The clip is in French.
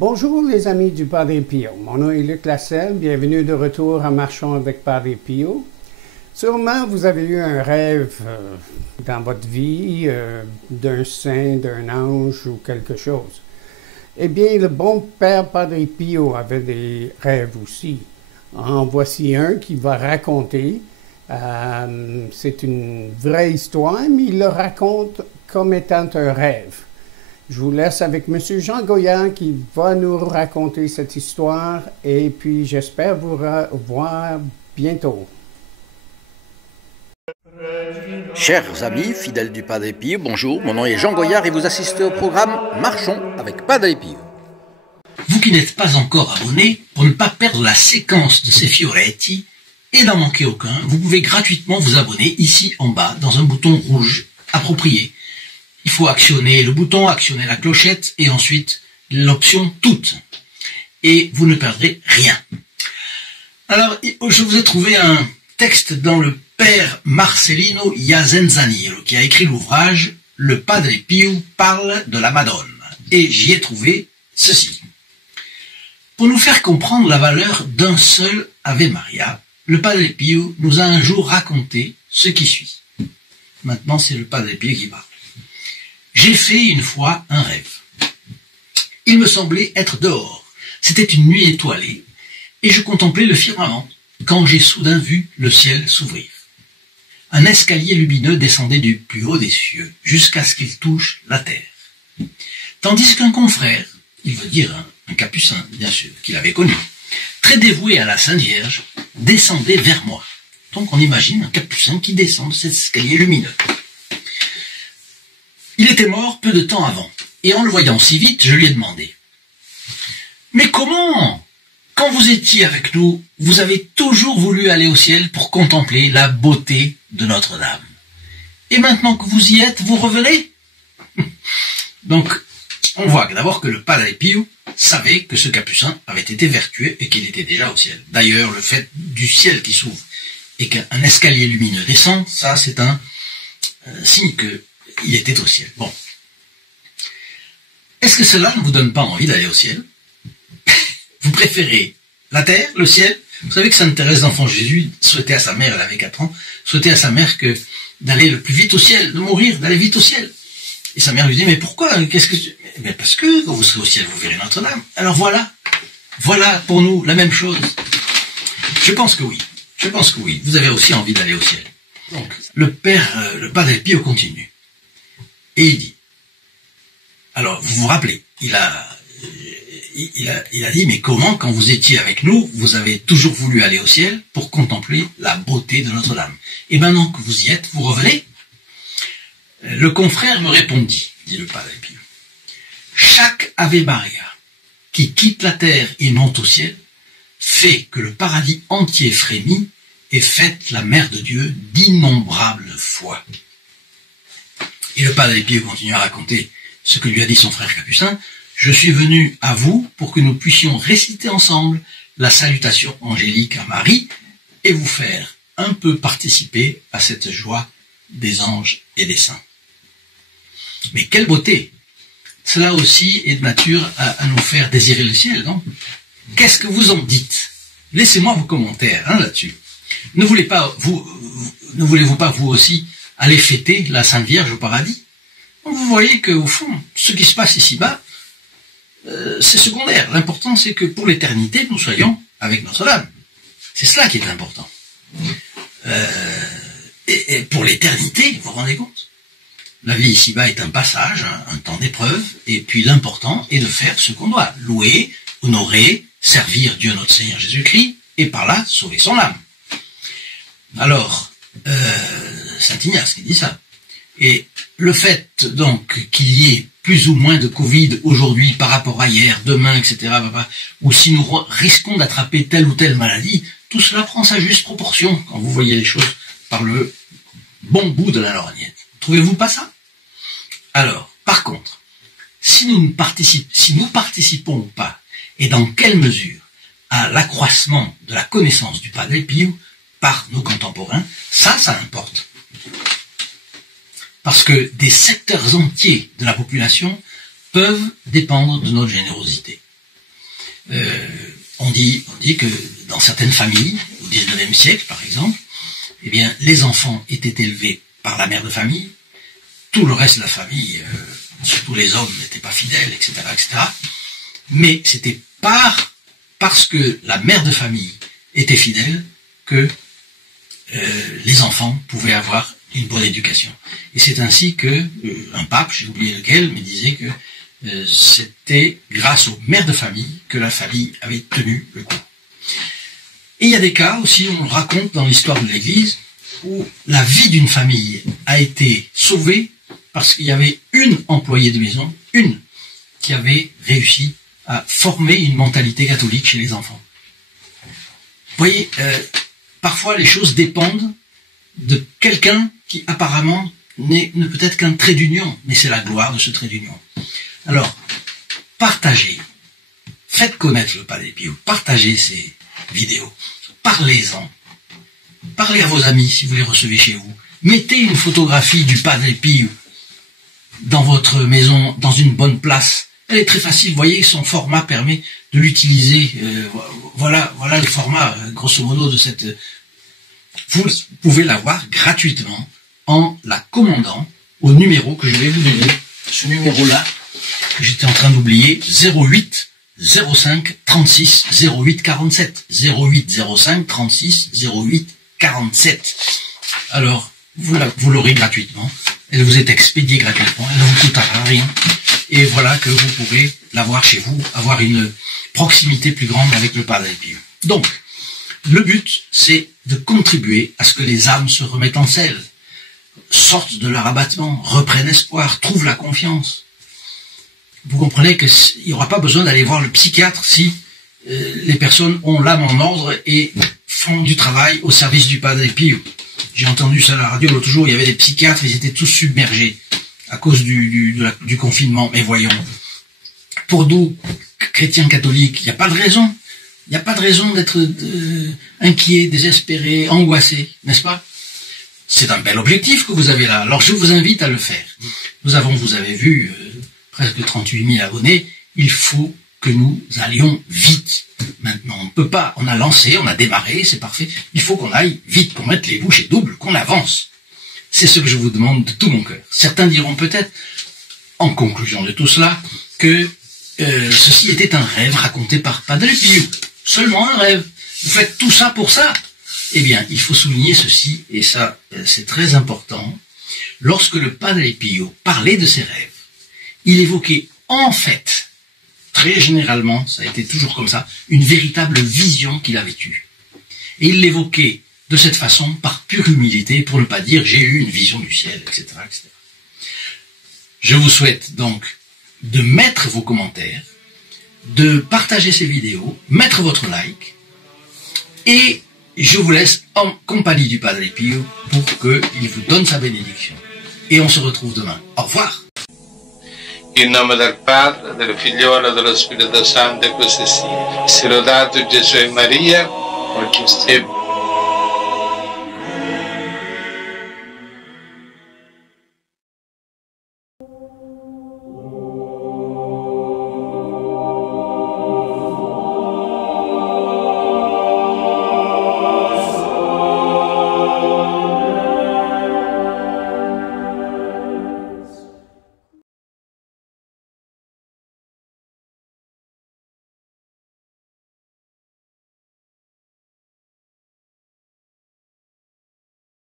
Bonjour les amis du Padre Pio, mon nom est Luc Lasselle, bienvenue de retour à Marchons avec Padre Pio. Sûrement vous avez eu un rêve dans votre vie d'un saint, d'un ange ou quelque chose. Eh bien, le bon Père Padre Pio avait des rêves aussi. En voici un qui va raconter. C'est une vraie histoire, mais il le raconte comme étant un rêve. Je vous laisse avec M. Jean Goyard qui va nous raconter cette histoire et puis j'espère vous revoir bientôt. Chers amis, fidèles du Padre Pio, bonjour, mon nom est Jean Goyard et vous assistez au programme Marchons avec Padre Pio. Vous qui n'êtes pas encore abonné, pour ne pas perdre la séquence de ces fioretti et n'en manquer aucun, vous pouvez gratuitement vous abonner ici en bas dans un bouton rouge approprié. Il faut actionner le bouton, actionner la clochette et ensuite l'option toutes. Et vous ne perdrez rien. Alors, je vous ai trouvé un texte dans le père Marcelino Iazenzaniero qui a écrit l'ouvrage « Le Padre Pio parle de la Madone » et j'y ai trouvé ceci. Pour nous faire comprendre la valeur d'un seul Ave Maria, le Padre Pio nous a un jour raconté ce qui suit. Maintenant, c'est le Padre Pio qui parle. J'ai fait une fois un rêve. Il me semblait être dehors. C'était une nuit étoilée et je contemplais le firmament quand j'ai soudain vu le ciel s'ouvrir. Un escalier lumineux descendait du plus haut des cieux jusqu'à ce qu'il touche la terre. Tandis qu'un confrère, il veut dire un capucin, bien sûr, qu'il avait connu, très dévoué à la Sainte Vierge, descendait vers moi. Donc on imagine un capucin qui descend de cet escalier lumineux. Il était mort peu de temps avant, et en le voyant si vite, je lui ai demandé « Mais comment ? Quand vous étiez avec nous, vous avez toujours voulu aller au ciel pour contempler la beauté de Notre-Dame. Et maintenant que vous y êtes, vous revenez ?» Donc, on voit d'abord que le Padre Pio savait que ce capucin avait été vertueux et qu'il était déjà au ciel. D'ailleurs, le fait du ciel qui s'ouvre et qu'un escalier lumineux descend, ça c'est un signe qu'il était au ciel. Bon. Est-ce que cela ne vous donne pas envie d'aller au ciel? Vous préférez la terre, le ciel? Vous savez que Sainte Thérèse d'Enfant Jésus souhaitait à sa mère, elle avait 4 ans, souhaitait à sa mère que d'aller le plus vite au ciel, de mourir, d'aller vite au ciel. Et sa mère lui dit, mais pourquoi? Qu'est-ce que tu... Mais parce que quand vous serez au ciel, vous verrez Notre-Dame. Alors voilà pour nous la même chose. Je pense que oui, vous avez aussi envie d'aller au ciel. Donc, le Padre Pio continue. Et il dit, alors vous vous rappelez, il a dit, mais comment, quand vous étiez avec nous, vous avez toujours voulu aller au ciel pour contempler la beauté de Notre-Dame. Et maintenant que vous y êtes, vous revenez? Le confrère me répondit, dit le Padre Pio, chaque Ave Maria qui quitte la terre et monte au ciel fait que le paradis entier frémit et fête la Mère de Dieu d'innombrables fois. Et le Padre Pio continue à raconter ce que lui a dit son frère Capucin. Je suis venu à vous pour que nous puissions réciter ensemble la salutation angélique à Marie et vous faire un peu participer à cette joie des anges et des saints. Mais quelle beauté! Cela aussi est de nature à nous faire désirer le ciel, non? Qu'est-ce que vous en dites? Laissez-moi vos commentaires là-dessus. Ne voulez-vous pas vous aussi aller fêter la Sainte Vierge au paradis? Vous voyez qu'au fond, ce qui se passe ici-bas, c'est secondaire. L'important, c'est que pour l'éternité, nous soyons avec Notre-Dame. C'est cela qui est important. Et pour l'éternité, vous vous rendez compte? La vie ici-bas est un passage, un temps d'épreuve, et puis l'important est de faire ce qu'on doit. Louer, honorer, servir Dieu notre Seigneur Jésus-Christ, et par là, sauver son âme. Alors, Saint Ignace qui dit ça. Et le fait, donc, qu'il y ait plus ou moins de Covid aujourd'hui par rapport à hier, demain, etc., ou si nous risquons d'attraper telle ou telle maladie, tout cela prend sa juste proportion quand vous voyez les choses par le bon bout de la lorgnette. Trouvez-vous pas ça? Alors, par contre, si nous participons ou pas, et dans quelle mesure, à l'accroissement de la connaissance du Padre Pio par nos contemporains, ça importe. Parce que des secteurs entiers de la population peuvent dépendre de notre générosité. On dit que dans certaines familles, au XIXe siècle par exemple, eh bien, les enfants étaient élevés par la mère de famille, tout le reste de la famille, surtout les hommes, n'étaient pas fidèles, etc., etc. Mais c'était parce que la mère de famille était fidèle que les enfants pouvaient avoir une bonne éducation. Et c'est ainsi que un pape, j'ai oublié lequel, me disait que c'était grâce aux mères de famille que la famille avait tenu le coup. Et il y a des cas aussi, on le raconte dans l'histoire de l'Église, où la vie d'une famille a été sauvée parce qu'il y avait une employée de maison, une, qui avait réussi à former une mentalité catholique chez les enfants. Vous voyez, parfois les choses dépendent de quelqu'un qui apparemment ne peut être qu'un trait d'union, mais c'est la gloire de ce trait d'union. Alors, partagez, faites connaître le Padre Pio, partagez ces vidéos, parlez-en, parlez à vos amis si vous les recevez chez vous, mettez une photographie du Padre Pio dans votre maison, dans une bonne place. Elle est très facile, vous voyez, son format permet de l'utiliser. Voilà le format, grosso modo, de cette... Vous pouvez l'avoir gratuitement en la commandant au numéro que je vais vous donner. Ce numéro-là, que j'étais en train d'oublier, 08 05 36 08 47. 08 05 36 08 47. Alors, vous l'aurez gratuitement. Elle vous est expédiée gratuitement. Elle ne vous coûtera rien. Et voilà que vous pourrez l'avoir chez vous, avoir une proximité plus grande avec le Padre Pio. Donc, le but, c'est de contribuer à ce que les âmes se remettent en selle, sortent de leur abattement, reprennent espoir, trouvent la confiance. Vous comprenez qu'il n'y aura pas besoin d'aller voir le psychiatre si les personnes ont l'âme en ordre et font du travail au service du Padre Pio. J'ai entendu ça à la radio l'autre jour, il y avait des psychiatres, ils étaient tous submergés à cause du confinement. Mais voyons, pour nous, chrétiens catholiques, il n'y a pas de raison. Il n'y a pas de raison d'être inquiet, désespéré, angoissé, n'est-ce pas? C'est un bel objectif que vous avez là. Alors je vous invite à le faire. Nous avons, vous avez vu, presque 38 000 abonnés. Il faut que nous allions vite. Maintenant, on ne peut pas. On a lancé, on a démarré, c'est parfait. Il faut qu'on aille vite, qu'on mette les bouchées doubles, qu'on avance. C'est ce que je vous demande de tout mon cœur. Certains diront peut-être, en conclusion de tout cela, que ceci était un rêve raconté par Padre Pio. Seulement un rêve. Vous faites tout ça pour ça. Eh bien, il faut souligner ceci, et ça, c'est très important. Lorsque le Padre Pio parlait de ses rêves, il évoquait en fait, très généralement, ça a été toujours comme ça, une véritable vision qu'il avait eue. Et il l'évoquait de cette façon, par pure humilité, pour ne pas dire « j'ai eu une vision du ciel », etc., etc. Je vous souhaite donc de mettre vos commentaires, de partager ces vidéos, mettre votre like, et je vous laisse en compagnie du Padre Pio pour qu'il vous donne sa bénédiction. Et on se retrouve demain. Au revoir. In nome del Padre, del Figliolo e dello Spirito Santo, e così sia. Sia lodato Gesù e Maria, oggi e